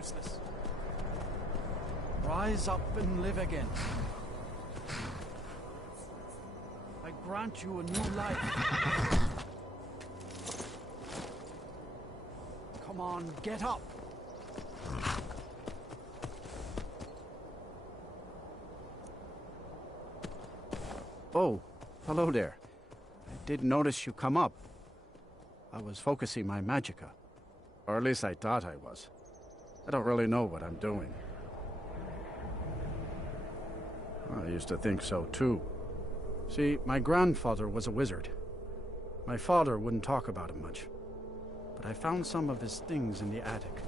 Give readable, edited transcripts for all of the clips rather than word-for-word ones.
useless. Rise up and live again. I grant you a new life. Come on, get up. Oh, hello there. I did notice you come up. I was focusing my magicka. Or at least I thought I was. I don't really know what I'm doing. I used to think so too. See, my grandfather was a wizard. My father wouldn't talk about him much. But I found some of his things in the attic,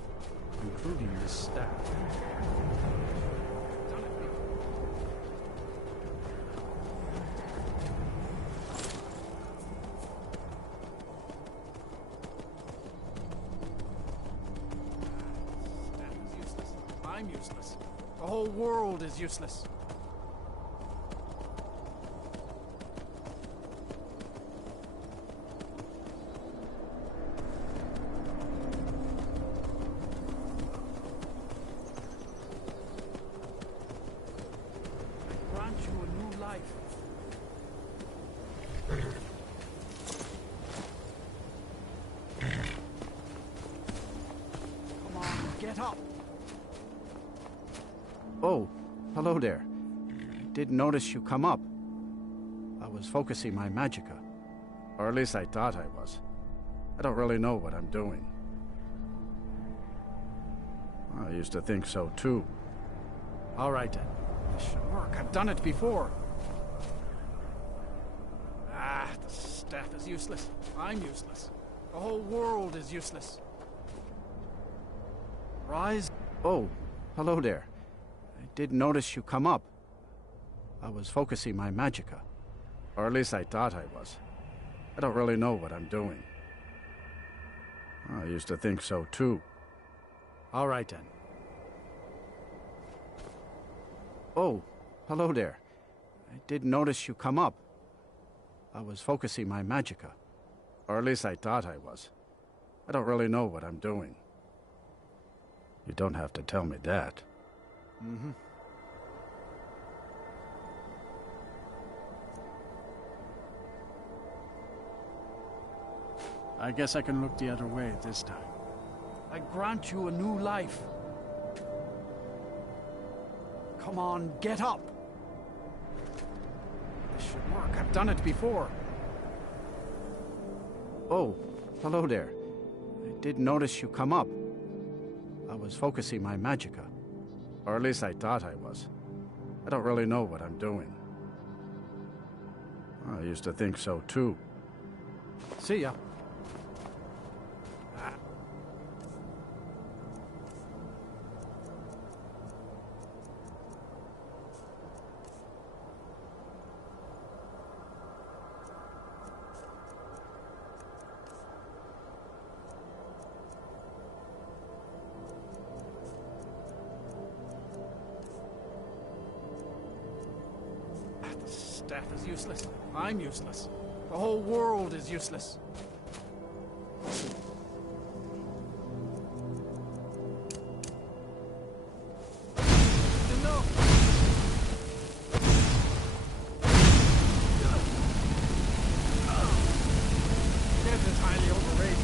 including this staff. I'm useless. The whole world is useless. I grant you a new life. Come on, get up. Oh, hello there. I did notice you come up. I was focusing my magicka. Or at least I thought I was. I don't really know what I'm doing. I used to think so too. All right then. This should work. I've done it before. Ah, the staff is useless. I'm useless. The whole world is useless. Rise. Oh, hello there. I did notice you come up. I was focusing my magicka. Or at least I thought I was. I don't really know what I'm doing. I used to think so too. All right then. Oh, hello there. I did notice you come up. I was focusing my magicka. Or at least I thought I was. I don't really know what I'm doing. You don't have to tell me that. Mm-hmm. I guess I can look the other way this time. I grant you a new life. Come on, get up. This should work. I've done it before. Oh, hello there. I did notice you come up. I was focusing my magicka. Or at least I thought I was. I don't really know what I'm doing. I used to think so too. See ya. The staff is useless. I'm useless. The whole world is useless. No! Death is highly overrated.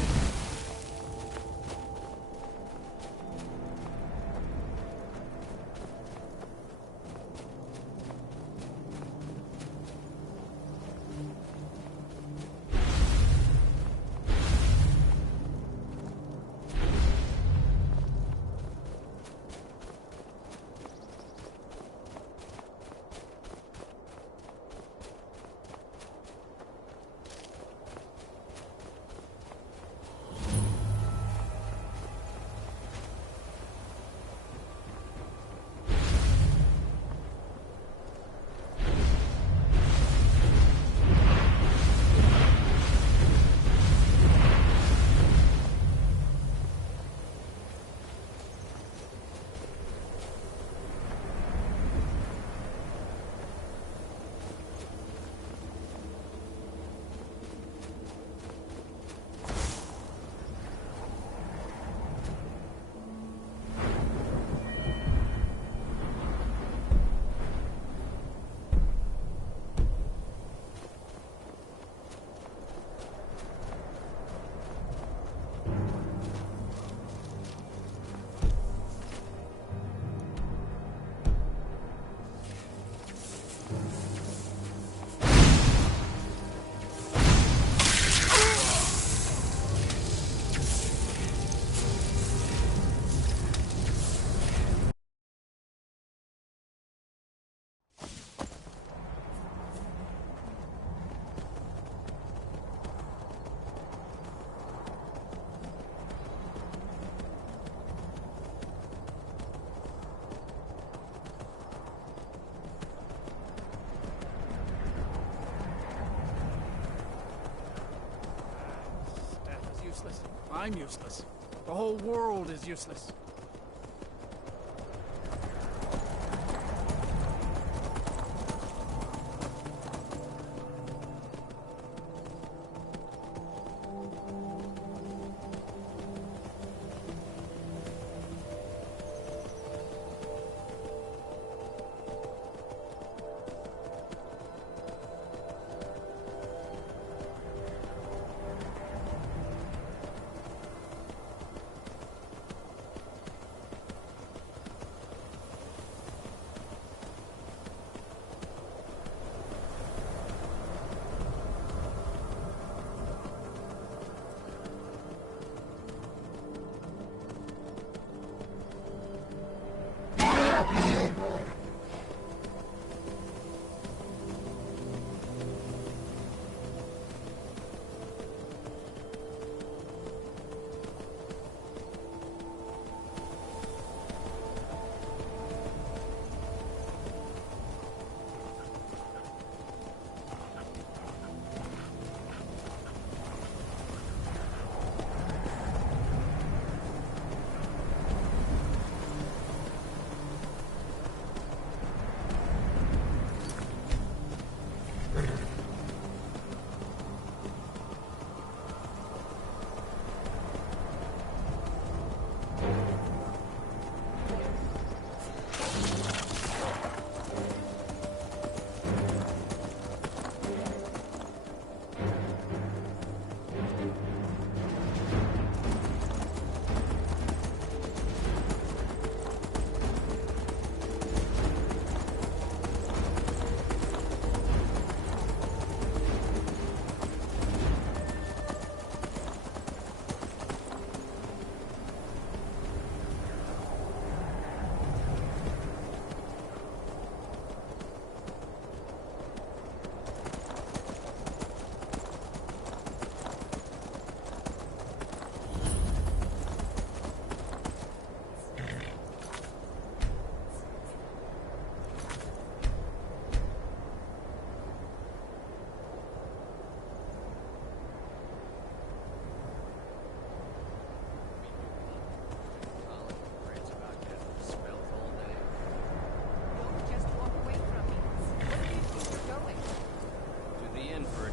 useless. I'm useless. The whole world is useless.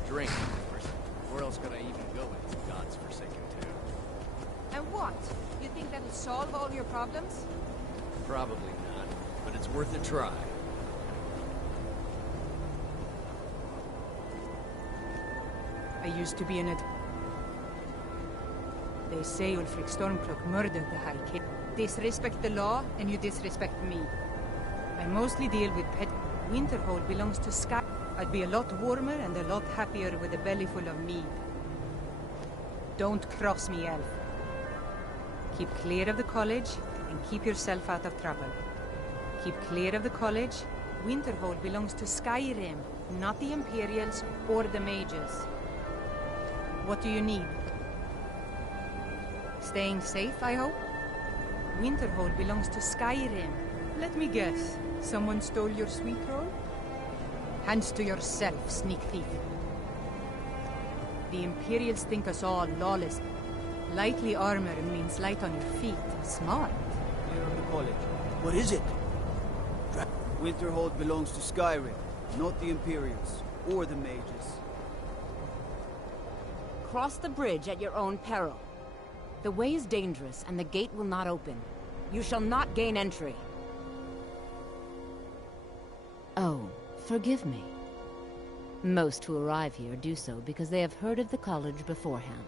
Drink. Where else could I even go in this God's forsaken town? And what? You think that'll solve all your problems? Probably not, but it's worth a try. I used to be in it. They say Ulfric Stormcloak murdered the High King. Disrespect the law, and you disrespect me. I mostly deal with pet. Winterhold belongs to Sky. I'd be a lot warmer and a lot happier with a belly full of mead. Don't cross me, Elf. Keep clear of the college, and keep yourself out of trouble. Keep clear of the college. Winterhold belongs to Skyrim, not the Imperials or the Mages. What do you need? Staying safe, I hope? Winterhold belongs to Skyrim. Let me guess. Someone stole your sweet roll? Hands to yourself, sneak thief. The Imperials think us all lawless. Lightly armored means light on your feet. Smart. Clear of the college. What is it? Winterhold belongs to Skyrim, not the Imperials or the Mages. Cross the bridge at your own peril. The way is dangerous, and the gate will not open. You shall not gain entry. Oh, forgive me. Most who arrive here do so because they have heard of the college beforehand.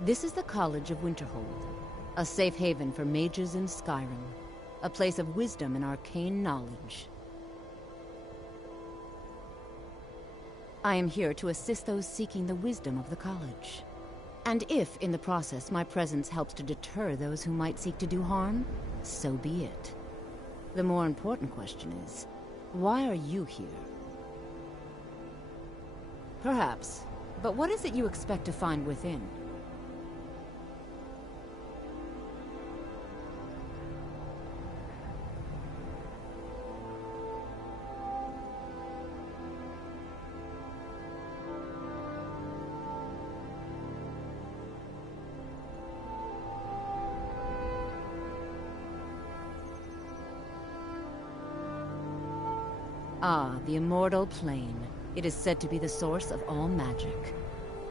This is the College of Winterhold, a safe haven for mages in Skyrim, a place of wisdom and arcane knowledge. I am here to assist those seeking the wisdom of the college. And if, in the process, my presence helps to deter those who might seek to do harm, so be it. The more important question is, why are you here? Perhaps, but what is it you expect to find within? Ah, the immortal plane. It is said to be the source of all magic.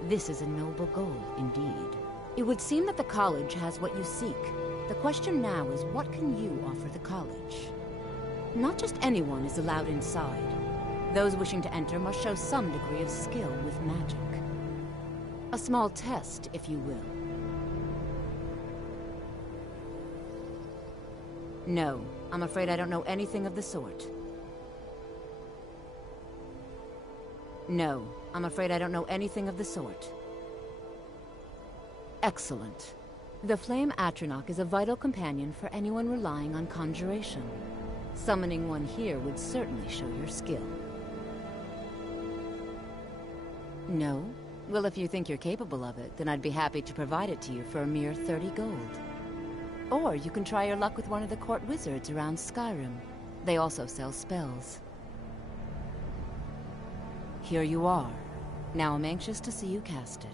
This is a noble goal, indeed. It would seem that the college has what you seek. The question now is, what can you offer the college? Not just anyone is allowed inside. Those wishing to enter must show some degree of skill with magic. A small test, if you will. No, I'm afraid I don't know anything of the sort. No, I'm afraid I don't know anything of the sort. Excellent. The Flame Atronach is a vital companion for anyone relying on conjuration. Summoning one here would certainly show your skill. No? Well, if you think you're capable of it, then I'd be happy to provide it to you for a mere 30 gold. Or you can try your luck with one of the court wizards around Skyrim. They also sell spells. Here you are. Now I'm anxious to see you cast it.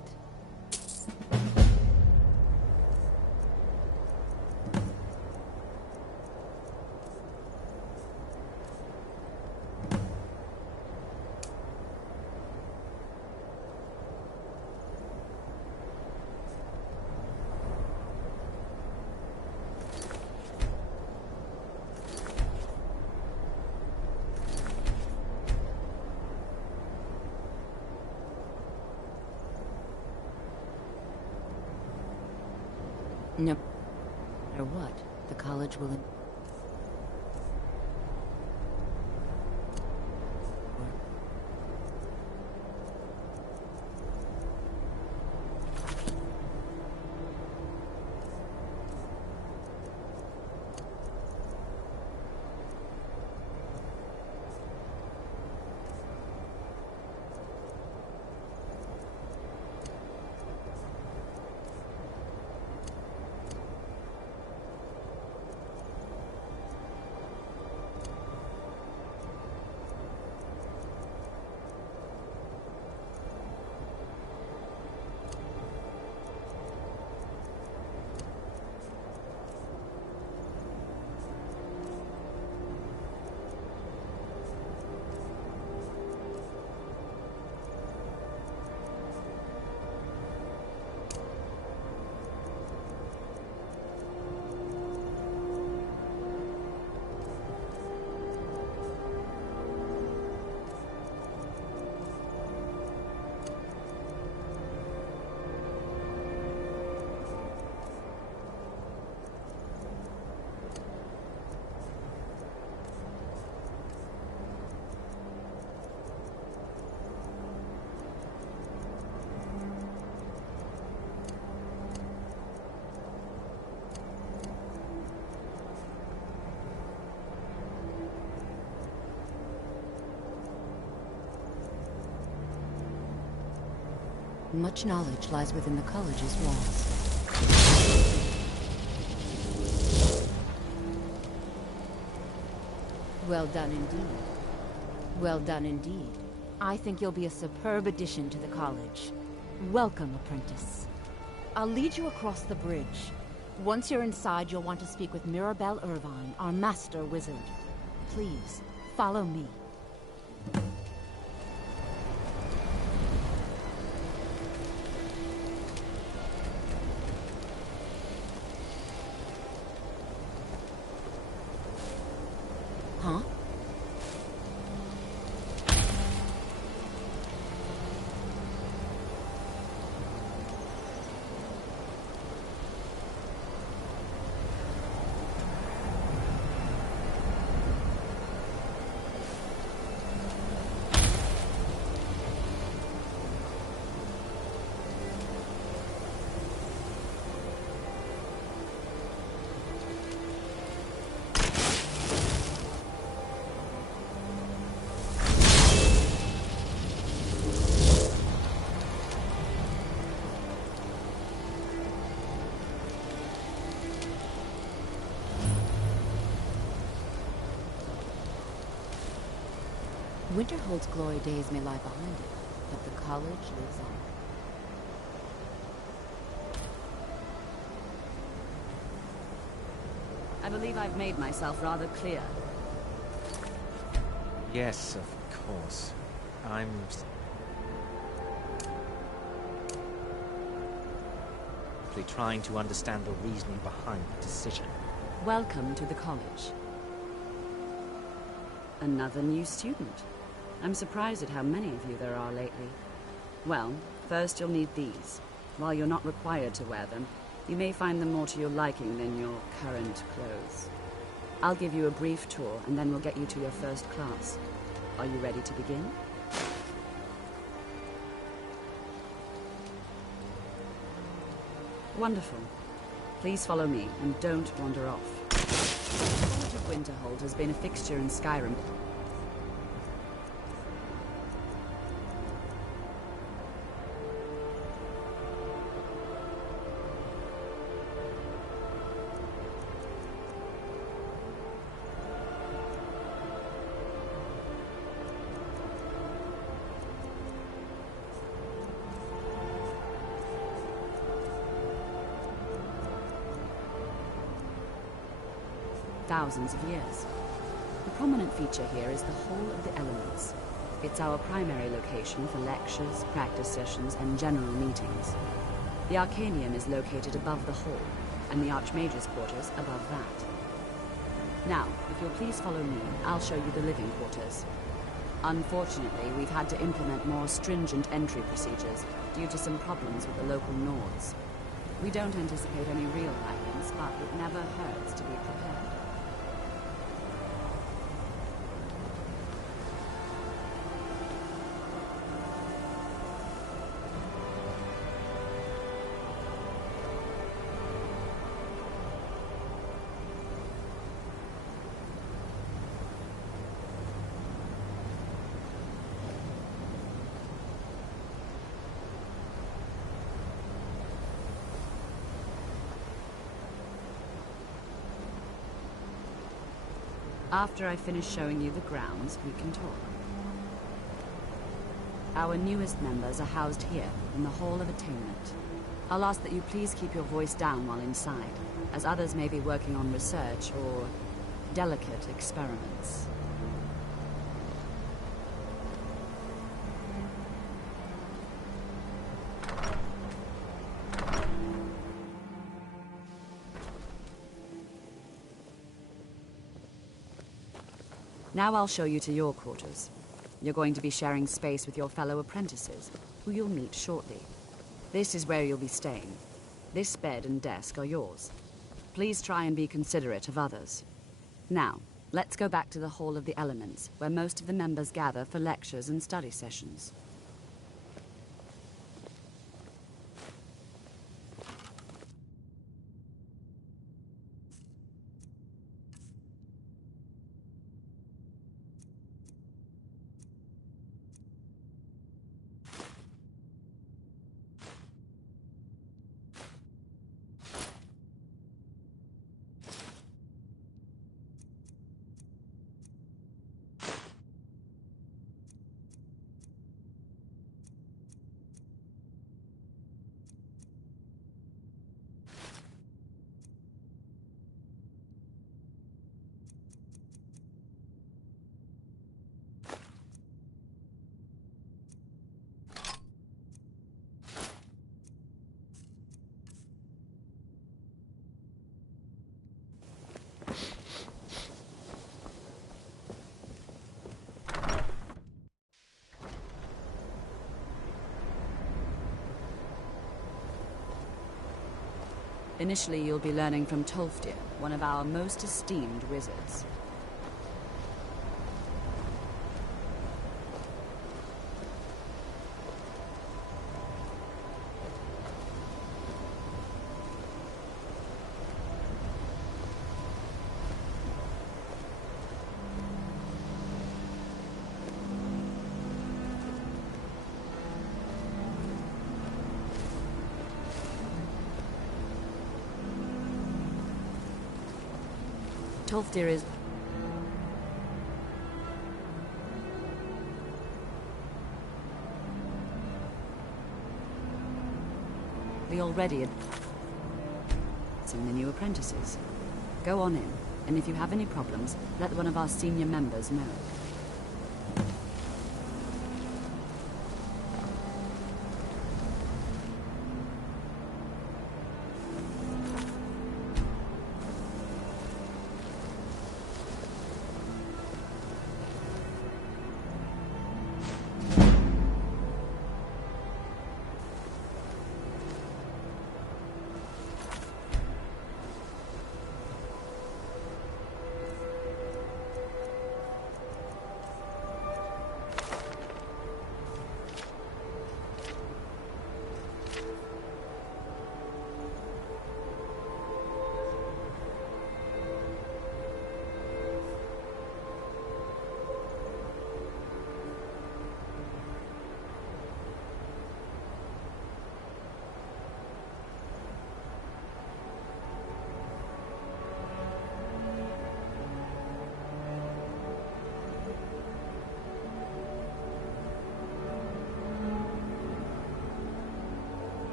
No matter what, the college will... Much knowledge lies within the college's walls. Well done indeed. Well done indeed. I think you'll be a superb addition to the college. Welcome, apprentice. I'll lead you across the bridge. Once you're inside, you'll want to speak with Mirabelle Irvine, our master wizard. Please, follow me. Huh? Winterhold's glory days may lie behind it, but the college lives on. I believe I've made myself rather clear. Yes, of course. I'm... trying to understand the reasoning behind the decision. Welcome to the college. Another new student. I'm surprised at how many of you there are lately. Well, first you'll need these. While you're not required to wear them, you may find them more to your liking than your current clothes. I'll give you a brief tour, and then we'll get you to your first class. Are you ready to begin? Wonderful. Please follow me, and don't wander off. The College of Winterhold has been a fixture in Skyrim. Thousands of years. The prominent feature here is the Hall of the Elements. It's our primary location for lectures, practice sessions, and general meetings. The Arcanium is located above the hall, and the Archmage's quarters above that. Now, if you'll please follow me, I'll show you the living quarters. Unfortunately, we've had to implement more stringent entry procedures due to some problems with the local Nords. We don't anticipate any real violence, but it never hurts to be prepared. After I finish showing you the grounds, we can talk. Our newest members are housed here, in the Hall of Attainment. I'll ask that you please keep your voice down while inside, as others may be working on research or delicate experiments. Now I'll show you to your quarters. You're going to be sharing space with your fellow apprentices, who you'll meet shortly. This is where you'll be staying. This bed and desk are yours. Please try and be considerate of others. Now, let's go back to the Hall of the Elements, where most of the members gather for lectures and study sessions. Initially, you'll be learning from Tolfdir, one of our most esteemed wizards. Tolfdir is... the already... the new apprentices. Go on in, and if you have any problems, let one of our senior members know.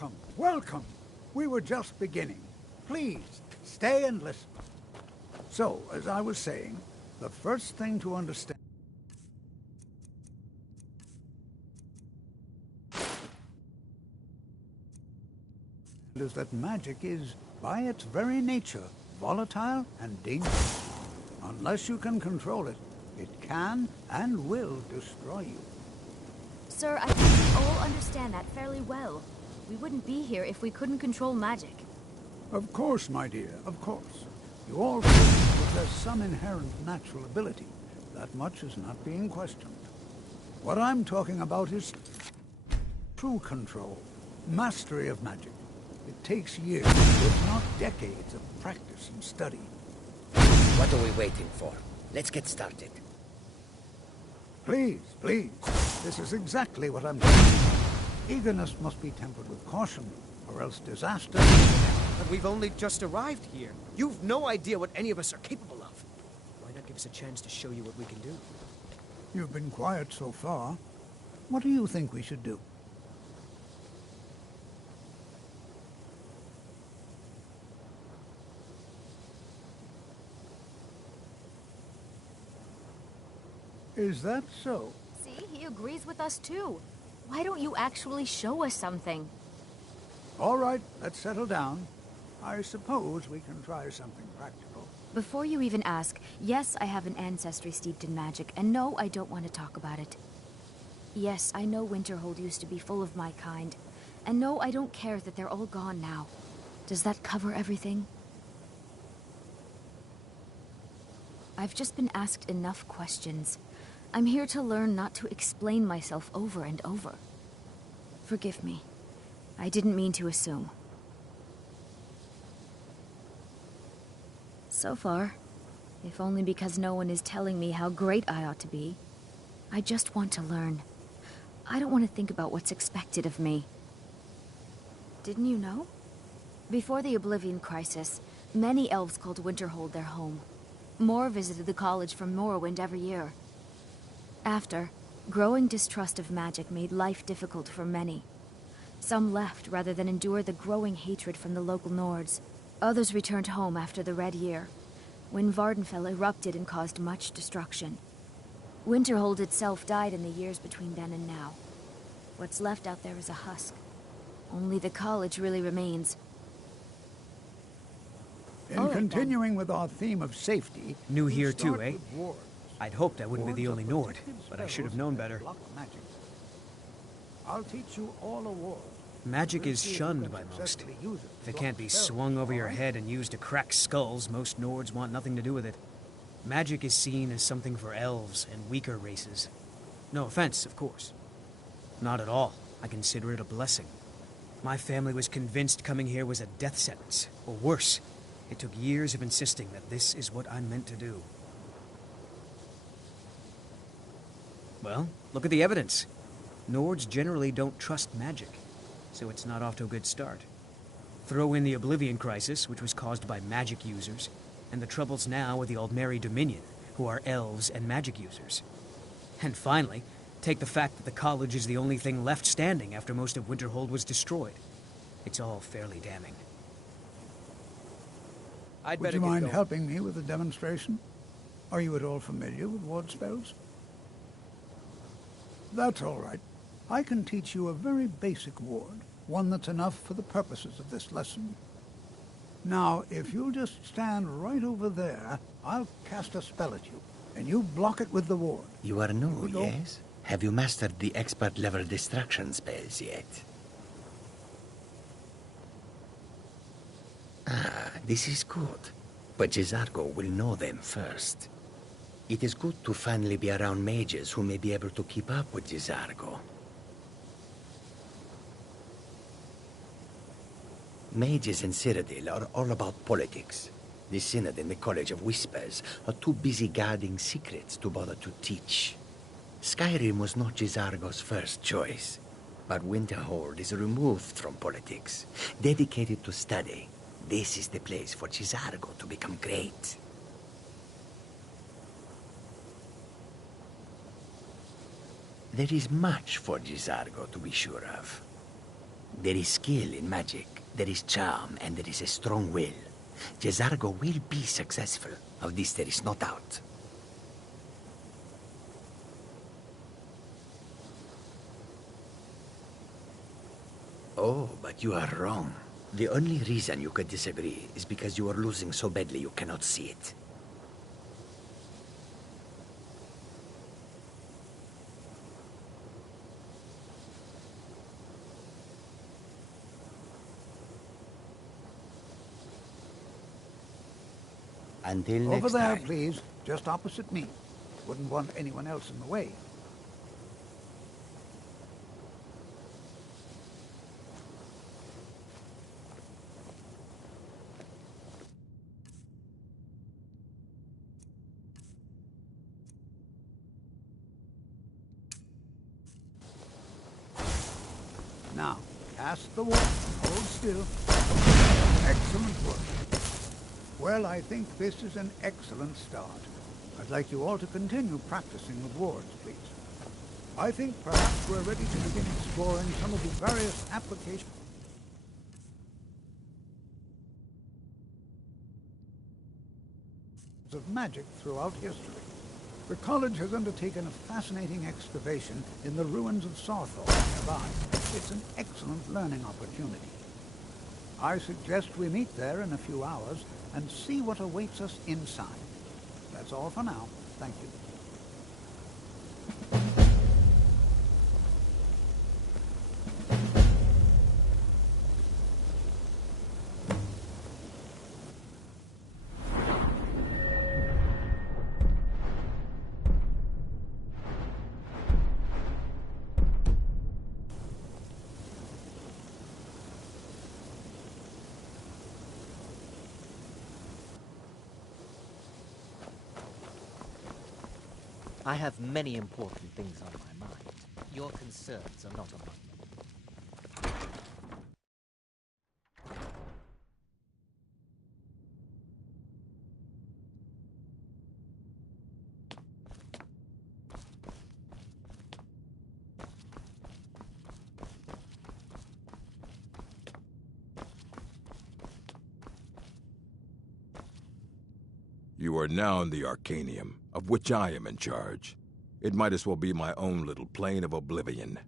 Welcome, welcome. We were just beginning. Please, stay and listen. So, as I was saying, the first thing to understand is that magic is, by its very nature, volatile and dangerous. Unless you can control it, it can and will destroy you. Sir, I think we all understand that fairly well. We wouldn't be here if we couldn't control magic. Of course, my dear, of course. You all possess some inherent natural ability. That much is not being questioned. What I'm talking about is true control, mastery of magic. It takes years, if not decades, of practice and study. What are we waiting for? Let's get started. Please, please. This is exactly what I'm talking about. Eagerness must be tempered with caution, or else disaster... But we've only just arrived here. You've no idea what any of us are capable of. Why not give us a chance to show you what we can do? You've been quiet so far. What do you think we should do? Is that so? See, he agrees with us too. Why don't you actually show us something? All right, let's settle down. I suppose we can try something practical. Before you even ask, yes, I have an ancestry steeped in magic, and no, I don't want to talk about it. Yes, I know Winterhold used to be full of my kind, and no, I don't care that they're all gone now. Does that cover everything? I've just been asked enough questions. I'm here to learn, not to explain myself over and over. Forgive me. I didn't mean to assume. So far, if only because no one is telling me how great I ought to be, I just want to learn. I don't want to think about what's expected of me. Didn't you know? Before the Oblivion Crisis, many elves called Winterhold their home. More visited the college from Morrowind every year. After, growing distrust of magic made life difficult for many. Some left rather than endure the growing hatred from the local Nords. Others returned home after the Red Year, when Vardenfell erupted and caused much destruction. Winterhold itself died in the years between then and now. What's left out there is a husk. Only the college really remains. In continuing with our theme of safety... New here too, eh? I'd hoped I wouldn't be the only Nord, but I should have known better. I'll teach you all a ward. Magic is shunned by most. If it can't be swung over your head and used to crack skulls, most Nords want nothing to do with it. Magic is seen as something for elves and weaker races. No offense, of course. Not at all. I consider it a blessing. My family was convinced coming here was a death sentence, or worse. It took years of insisting that this is what I'm meant to do. Well, look at the evidence. Nords generally don't trust magic, so it's not off to a good start. Throw in the Oblivion Crisis, which was caused by magic users, and the troubles now with the Aldmeri Dominion, who are elves and magic users. And finally, take the fact that the college is the only thing left standing after most of Winterhold was destroyed. It's all fairly damning. Would you mind helping me with the demonstration? Are you at all familiar with ward spells? That's all right. I can teach you a very basic ward, one that's enough for the purposes of this lesson. Now, if you'll just stand right over there, I'll cast a spell at you, and you block it with the ward. You are new, yes? Have you mastered the expert-level distraction spells yet? Ah, this is good. But Jizargo will know them first. It is good to finally be around mages who may be able to keep up with Jizargo. Mages in Cyrodiil are all about politics. The Synod and the College of Whispers are too busy guarding secrets to bother to teach. Skyrim was not Jizargo's first choice, but Winterhold is removed from politics, dedicated to study. This is the place for Jizargo to become great. There is much for Jizargo to be sure of. There is skill in magic, there is charm, and there is a strong will. Jezargo will be successful. Of this there is no doubt. Oh, but you are wrong. The only reason you could disagree is because you are losing so badly you cannot see it. Until next Over there, time. please. Just opposite me. Wouldn't want anyone else in the way. Now, cast the wand. Hold still. Excellent work. Well, I think this is an excellent start. I'd like you all to continue practicing with wards, please. I think perhaps we're ready to begin exploring some of the various applications of magic throughout history. The college has undertaken a fascinating excavation in the ruins of Sarthor nearby. It's an excellent learning opportunity. I suggest we meet there in a few hours and see what awaits us inside. That's all for now. Thank you. I have many important things on my mind. Your concerns are not among them. You are now in the Arcanium, of which I am in charge. It might as well be my own little plane of oblivion.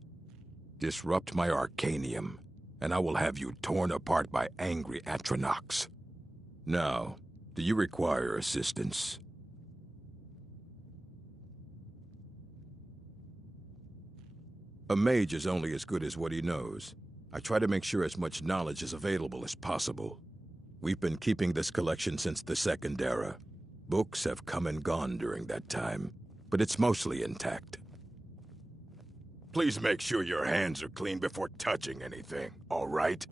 Disrupt my Arcanium, and I will have you torn apart by angry Atronachs. Now, do you require assistance? A mage is only as good as what he knows. I try to make sure as much knowledge is available as possible. We've been keeping this collection since the Second Era. Books have come and gone during that time, but it's mostly intact. Please make sure your hands are clean before touching anything, all right?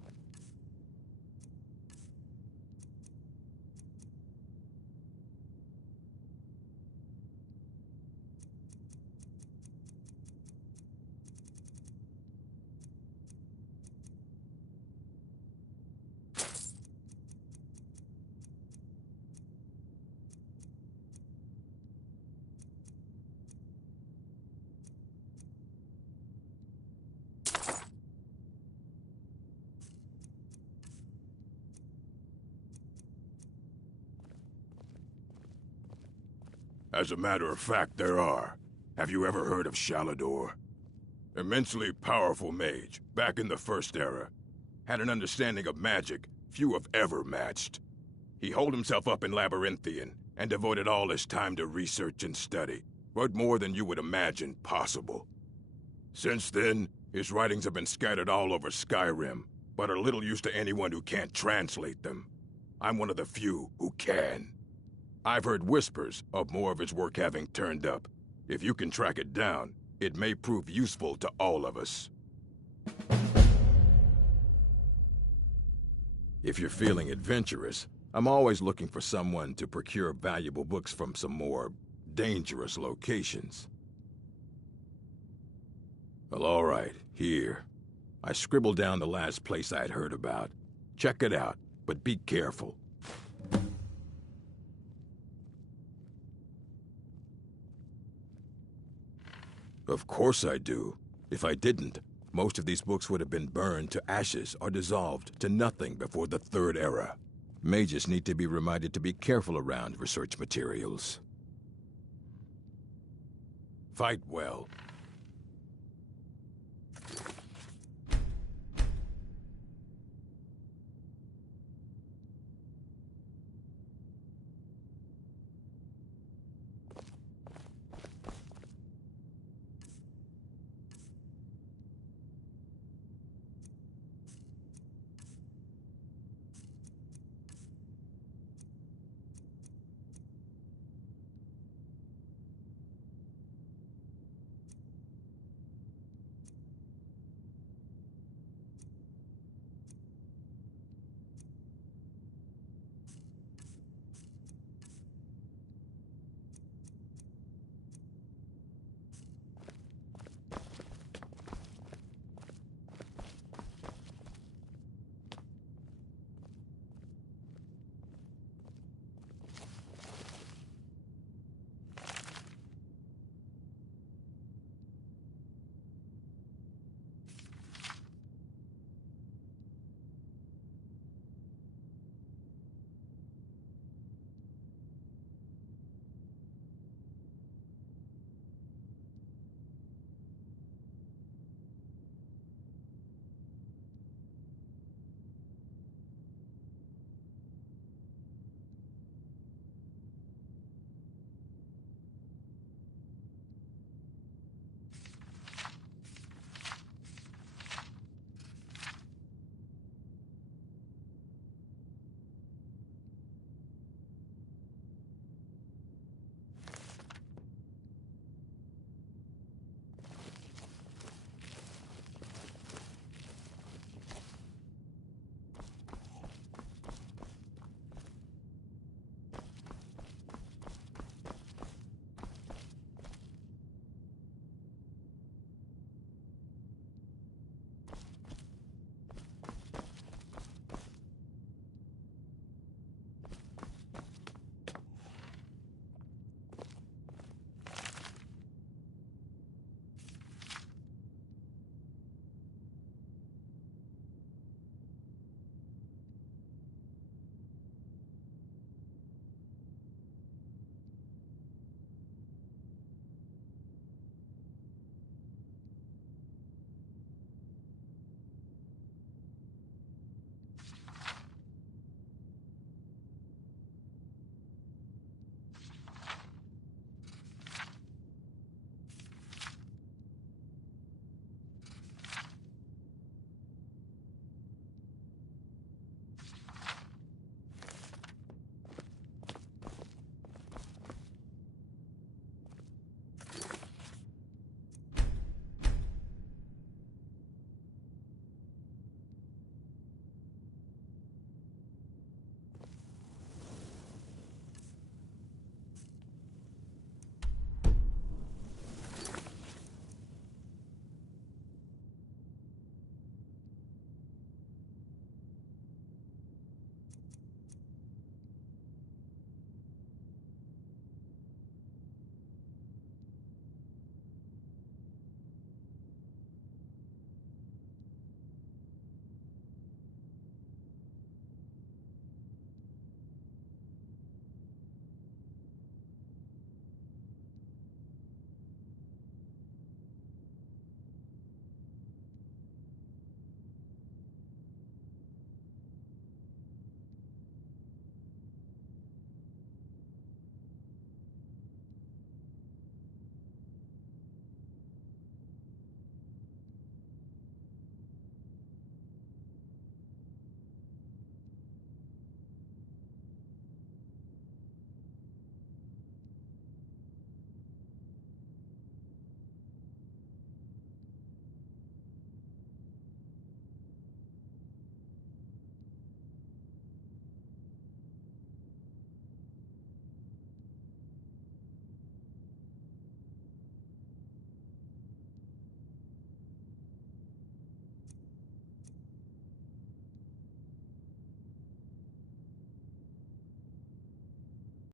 As a matter of fact, there are. Have you ever heard of Shalador? Immensely powerful mage, back in the First Era. Had an understanding of magic few have ever matched. He holed himself up in Labyrinthian, and devoted all his time to research and study, but more than you would imagine possible. Since then, his writings have been scattered all over Skyrim, but are little use to anyone who can't translate them. I'm one of the few who can. I've heard whispers of more of his work having turned up. If you can track it down, it may prove useful to all of us. If you're feeling adventurous, I'm always looking for someone to procure valuable books from some more dangerous locations. Well, all right, here. I scribbled down the last place I'd heard about. Check it out, but be careful. Of course I do. If I didn't, Most of these books would have been burned to ashes or dissolved to nothing before the Third Era. Mages need to be reminded to be careful around research materials. Fight well.